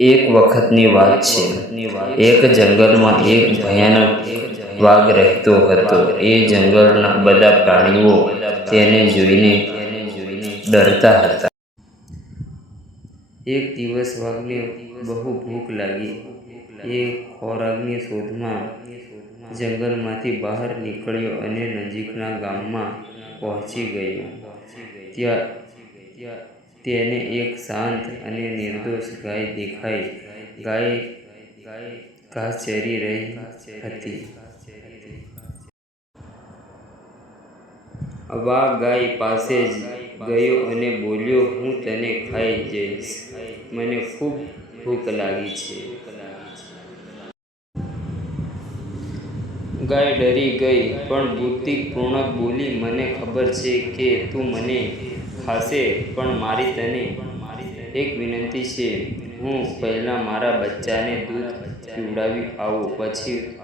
એક વખતની વાત છે. એક જંગલમાં એક ભયાનક વાઘ રહેતો હતો. એ જંગલના બધા પ્રાણીઓ તેને જોઈને ડરતા હતા. એક દિવસ વાઘને બહુ ભૂખ લાગી. એ ખોરાકની શોધમાં જંગલમાંથી બહાર નીકળ્યો અને નજીકના ગામમાં પહોંચી ગયો. ત્યાં તેને એક શાંત અને નિર્દોષ ગાય દેખાઈ. ગાય ઘાસ ચરી રહી હતી. વાઘ ગાય પાસે ગયો અને બોલ્યો, "હું તને ખાઈ જઈશ. મને ખૂબ ભૂખ લાગી છે." ગાય ડરી ગઈ પણ બુદ્ધિપૂર્વક બોલી, "મને ખબર છે કે તું મને ખાશે, પણ મારી તને એક વિનંતી છે. હું પહેલાં મારા બચ્ચાને દૂધ પીવડાવી આવું, પછી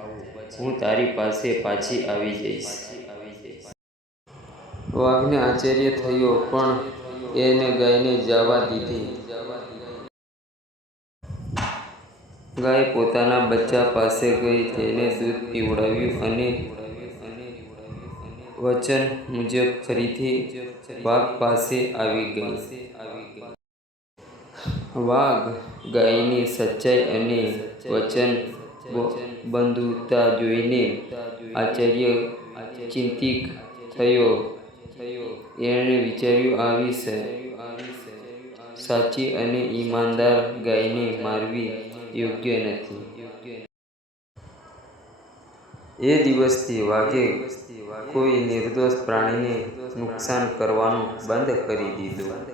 હું તારી પાસે પાછી આવી જઈશ." વાઘને આશ્ચર્ય થયું, પણ એણે ગાયને જવા દીધી. ગાય પોતાના બચ્ચા પાસે ગઈ, તેને દૂધ પીવડાવ્યું અને વચન મુજબ ફરીથી વાઘ પાસે આવી ગઈ. વાઘ ગાયની સચ્ચાઈ અને વચનબદ્ધતા જોઈને આશ્ચર્યચકિત થયો. એણે વિચાર્યું, આવી સાચી અને ઈમાનદાર ગાયને મારવી યોગ્ય નથી. એ દિવસથી વાઘે કોઈ નિર્દોષ પ્રાણીને નુકસાન કરવાનું બંધ કરી દીધું.